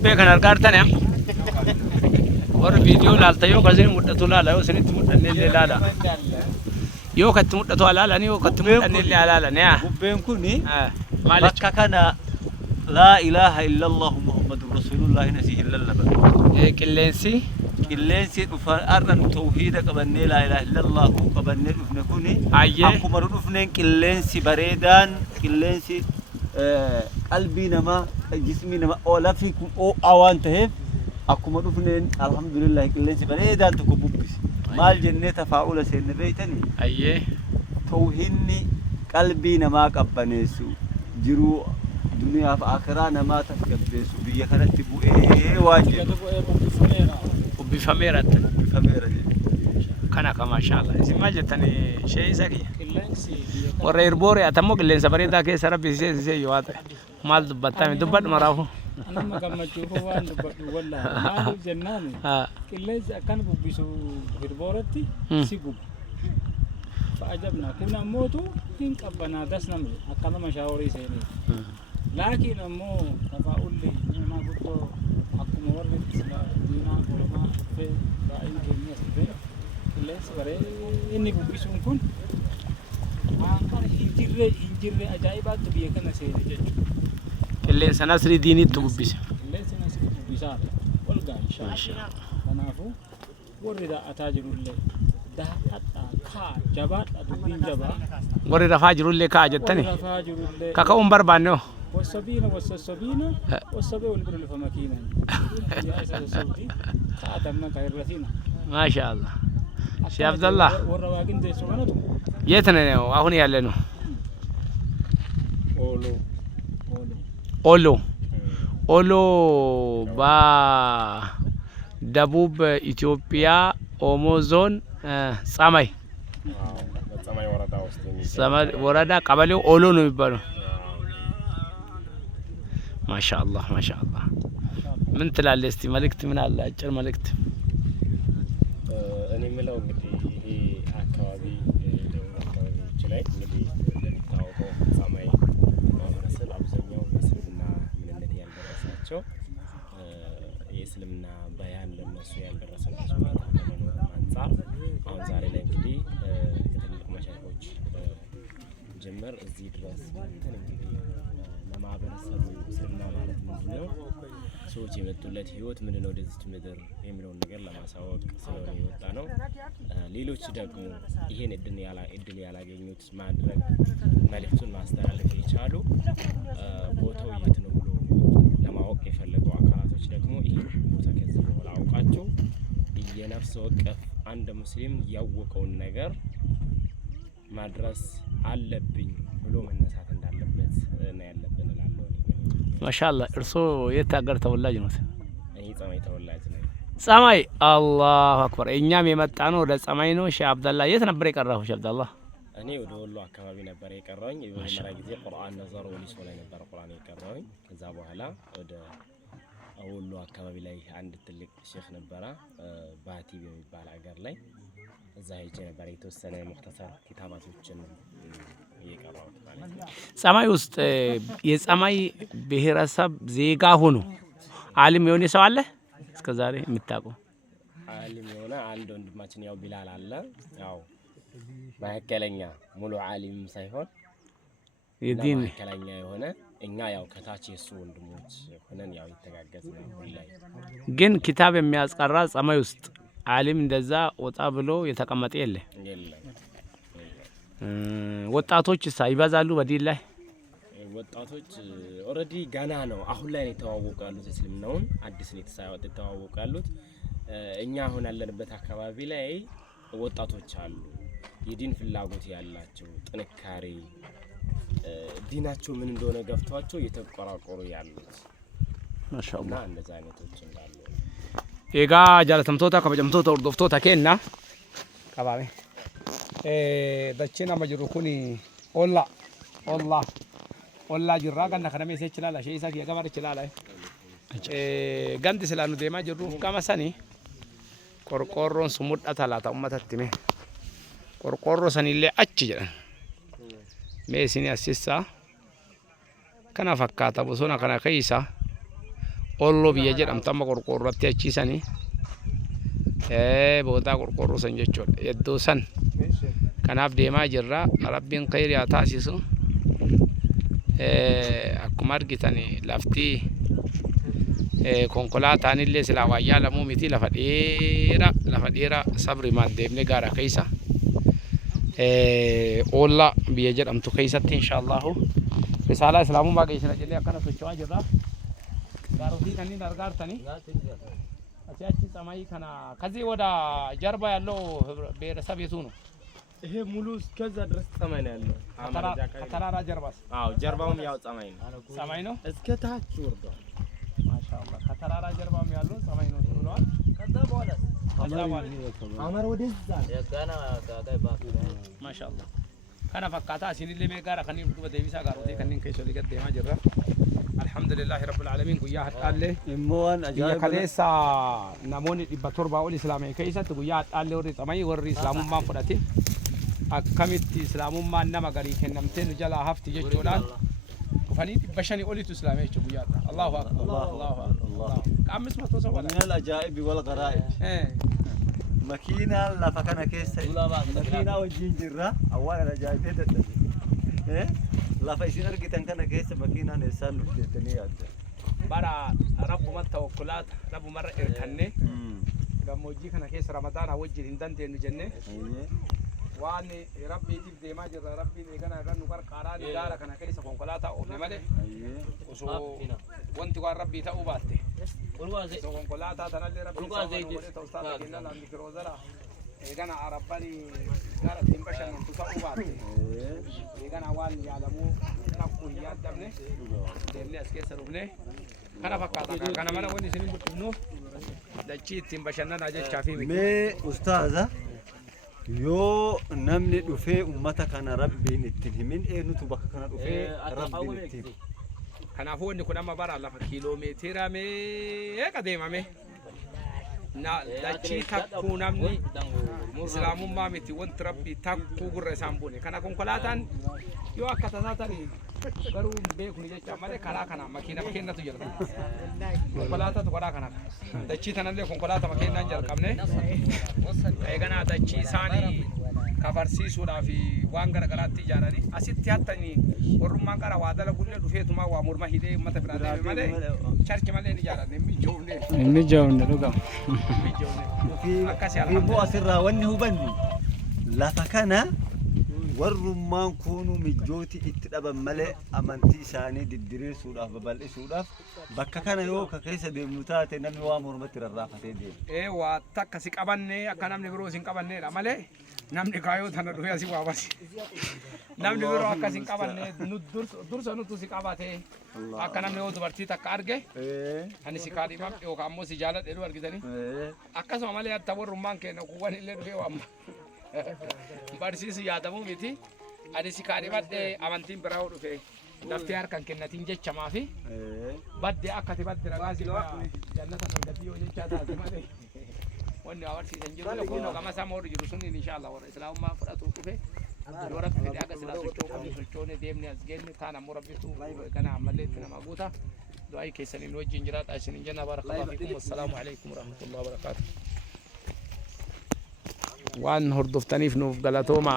bubbee kana argaartan yaa warra viidiyoo laalta yoo kasini mudhatu laala yoo sinitti mudhanne illee laala yoo katti mudhatu alaalan yoo katti mudhanne illee alaalan yaa bubbeen kuni bakka kana laa ilaaha illallah muhammadur rasuulullah nasihi lallaba qilleensi dhufan arran tawhiida qabannee laa ilaaha illallah qabannee dhufne kuni akkuma dhufneen qilleensi bareedaan qilleensi qalbii namaa jismii namaa olafi kun awaan ta'eef akkuma dhufneen alhamdulillah qilleensi bareedaan tokko bubbisi maal jennee tafaa'ula seenne beeytanii ayyee tawhiidni qalbii namaa qabbaneessu jiruu duniyaa fi akhiraa namaa tasgabbeessu biyya kanatti bu'ee waan jedhu ubbifameera kana ka maashaallah isin maal jettanii shee isa kiyya warra irboore atammoo qilleensa bareedaa keessa rabbi isee yoo haa ta'e maal dubbattame dubbadhu maraafu anama gammachuuf waan dubbadhu wallahi maal jennaan qilleensi akkan bubbisu irboorratti si gubu fa'ajabna kun ammootu hin qabbanaa das namni akkanama shaaworii seenee laakiin ammoo tafaa'ulli nama guddoo akkuma warri diinaa oromaa fe baay'een keenyas fe qilleensi inni bubbisuun kun waan hin jirre ajaa'ibaatti biyya kana seene jechuudha. qilleensa nasrii diiniitti bubbise. qilleensi nasrii bubbisaadha ol gaa'ishaa. kanaafuu warri daa'ataa jirullee daa'adhaa kaa jabaadha dubbiin jabaa. warri rafaa jirullee kaa jettani kaka'uun barbaanne hoo. والسبينة والسبي والبر فمكينا يا أساس السبي كأتمنا كيرثينا ما شاء الله شيخ عبد الله والرواقين ده سمعنا يتنا أهوني يعلنوا أولو با دبوب إثيوبيا أوموزون سامي وردا قبله أولو نبيبانو ما شاء الله من تلال استي ملكت من الله اجر ملكت እኔ የምለው እንግዲህ ይሄ አካባቢ ደቡብ አካባቢዎች ላይ እንግዲህ እንደሚታወቀው ሰማይ ማህበረሰብ አብዛኛው የእስልምና ምንነት ያልደረሳቸው የእስልምና በያን ለነሱ ያልደረሰላቸው ከመኖር አንጻር አሁን ዛሬ ላይ እንግዲህ ከትልቅ መሻይኾች ጀመር እዚህ ድረስ እንግዲህ ለማህበረሰቡ እስልምና ማለት ምንድነው ሰዎች የመጡለት ህይወት ምንድነው ወደዚህ ምድር የሚለውን ነገር ለማሳወቅ ስለሆነ የወጣ ነው። ሌሎች ደግሞ ይሄን እድል ያላገኙት ማድረግ መልእክቱን ማስተላለፍ የቻሉ ቦታው የት ነው ብሎ ለማወቅ የፈለጉ አካላቶች ደግሞ ይሄን ቦታ ከዚህ በኋላ አውቃችሁ የነፍስ ወከፍ አንድ ሙስሊም ያወቀውን ነገር ማድረስ አለብኝ ብሎ መነሳት እንዳለበት ነው ያለብን እላለሁ። ማሻአላህ እርሶ የት ሀገር ተወላጅ ነው? እኔ ጸማይ ተወላጅ ነኝ። ጸማይ አላሁ አክበር። እኛም የመጣ ነው ወደ ጸማይ ነው። ሼህ አብደላህ የት ነበር የቀራው? ሼህ አብደላህ እኔ ወደ ወሎ አካባቢ ነበር የቀራውኝ። የመጀመሪያ ጊዜ ቁርአን ነዘር ወሊሶ ላይ ነበር ቁርአን የቀራውኝ። ከዛ በኋላ ወደ ወሎ አካባቢ ላይ አንድ ትልቅ ሼህ ነበረ ባቲ በሚባል ሀገር ላይ እዛ ሄጄ ነበር የተወሰነ ሙክተሰር ኪታባቶችን የቀራውት ማለት ነው። ጸማይ ውስጥ የጸማይ ብሔረሰብ ዜጋ ሆኖ ዓሊም የሆነ ሰው አለ እስከዛሬ የምታውቀው? ዓሊም የሆነ አንድ ወንድማችን ያው ቢላል አለ። ያው መካከለኛ ሙሉ ዓሊም ሳይሆን የዲን መካከለኛ የሆነ እኛ ያው ከታች የሱ ወንድሞች ሆነን ያው ይተጋገዝን ነው ሁላይ። ግን ኪታብ የሚያስቀራ ጸማይ ውስጥ ዓሊም እንደዛ ወጣ ብሎ የተቀመጠ የለም። ወጣቶች ይበዛሉ በዲን ላይ? ወጣቶች ኦሬዲ ገና ነው አሁን ላይ ነው የተዋወቁ ያሉት እስልምናውን አዲስ ነው የተዋወቁ ያሉት። እኛ አሁን ያለንበት አካባቢ ላይ ወጣቶች አሉ የዲን ፍላጎት ያላቸው ጥንካሬ ዲናቸው ምን እንደሆነ ገፍቷቸው እየተቆራቆሩ ያሉት ማሻአላህ እንደዛ አይነቶች እንዳሉ ኤጋ ጃለተምቶታ ከበጀምቶታ ኡርዶፍቶታ ኬና ቀባሜ dachina majru kuni olla jirra ganna kana mese chilala shey isa ki gabar chilala gandi silanu dema jirru kama sani qorqorron sumudda talata ummatatti me qorqorro sanille achi jedhan me sini assissa kana fakkata bosona kana keessa Ollo biyya jedhamtu amma qorqoorratti achiisanii boodaa qorqoorroo san jechuudha. Iddoo san kanaaf deemaa jirra. Rabbiin khayrii haa taasisu. Akkuma argitani lafti konkolaataan illee silaa waa yaalamuu miti lafa dheeraa sabri maan deemnee gaara keessa oolla biyya jedhamtu keessatti inshaallahu risaalaa islaamummaa geessina jennee akkana socho'aa jirra. Gaarotii kanneen argaartanii achi ሰማይ kana ከዚህ ወደ ጀርባ ያለው ብሔረሰብ የቱ ነው? ይሄ ሙሉ እስከዛ ድረስ ሰማይ ነው ያለው። ከተራራ ጀርባስ? አዎ ጀርባውም ያው ሰማይ ነው። ሰማይ ነው እስከ ታች ወርዷል። ማሻአላህ ከተራራ ጀርባም ያለው ሰማይ ነው ብለዋል። ከዛ በኋላ አማር ወደዛ የጋና ጋጋይ ባክ ማሻአላህ kana fakkaata asinillee mee gaara kanneen duuba deebisaa gaarotee kanneen keessa olii gad deemaa jirra. Alhamdulillahi rabbil alamin guyyaa hadhaallee immoon biyya kaleessa namoonni 700 ol islaamee keessatti guyyaa hadhaallee warri xamayii warri islaamummaan fudhate akkamitti islaamummaan nama garii kennamtee nu jalaa hafti jechuudhaan dhufanii 500 olitu islaamee jechuudha guyyaa hadhaa. Allahu akbar Allahu akbar qaamis matoo sabala min al ajaa'ib wal gharaa'ib makiina lafa kana keessa makiina wajjin jirra awwal ajaa'ibee dadhabe lafa isin argitan kana keessa makiinaan eessaan dhufteettanii yaadda bara rabbuma tawakkulaata rabbumarra irkanne gammoojjii kana keessa ramadaana wajjin hin dandeenyu jenne waan rabbiitiif deemaa jirra. Rabbiin eegana irra nu qarqaaraan gaara kana keessa konkolaataa oofne malee osoo wanti waan rabbii ta'uu baatte osoo konkolaataa tanallee rabbii godhee ta'uu taata kennan andi kiroozara eegana arabbani gaara ittiin bashannantu ta'uu baatte eegana waan yaalamuu qabu hin yaaddamne deemnee as keessa dhufne kana fakkaata. Kana mala wanni isin bulchifnuuf dachii ittiin bashannanaa jechaa fi mee ustaaza yoo namni dhufee ummata kana rabbiin ittiin himin eenyutu bakka kana dhufee rabbiin ittiin kanaafuu wanni kun amma bara lafa kiiloomeetira meeqa deemame na dachii takkuu namni islaamummaa miti wanti rabbii takkuu gurra isaan buune kana konkolaataan yoo akka tasaa tarii garuu beekuni jecha malee karaa kana makiina kennatu jira konkolaataatu karaa kana dachii tanallee konkolaataa makeenaan jalqabne eeganaa dachii isaanii kafarsiisuudhaaf waan garagaraatti ijaaranii asitti hattanii warrummaan qara waa dalagullee dhufeetumaa waa morma hidhee uummata biraa deeme malee charchi malee ni ijaaranne inni joonne dhugama akkasii immoo asirraa wanni hubannu lafa kana warrummaan kunu mijooti itti dhaban malee amantii isaanii diddireessuudhaaf babal'isuudhaaf bakka kana yoo ka keessa deemnu taate namni waa mormatti rarraafatee deema. Waa takka si qabanne akka namni biroo sin qabanneedha malee namni kaayoo tana dhufee asii waa basi. Namni biroo akka sin qabanne dursa nutu si qabate akka namni yoo dubartii takka arge ani si kaadhimaaf yookaan ammoo si jaaladhe dhuu argitanii akkasuma malee hatta warrummaan keenya kuwwan illee dhufee waamma. Barsiisu yaadamuu miti ani si kaadhimadhe amantiin biraa dhufe lafti harkan kennatiin jechamaa fi badde akkati badde ragaa si jannata sangatii yoo jechaa taate malee wanni agarsiisan jiru kun gama isaa moorri jiru sun inshaallah warra islaamummaa fudhatu dhufe yoo rabbi fedhe akka silaa sochoofamne sochoone deemne as geenne taan ammoo rabbitu kana ammallee itti nama guuta du'aa keessaniin wajjin jiraadha isinin jenna barakallahu fiikum wassalaamu alaikum warahmatullahi wabarakaatuh. waan hordoftaniif nuuf galatooma.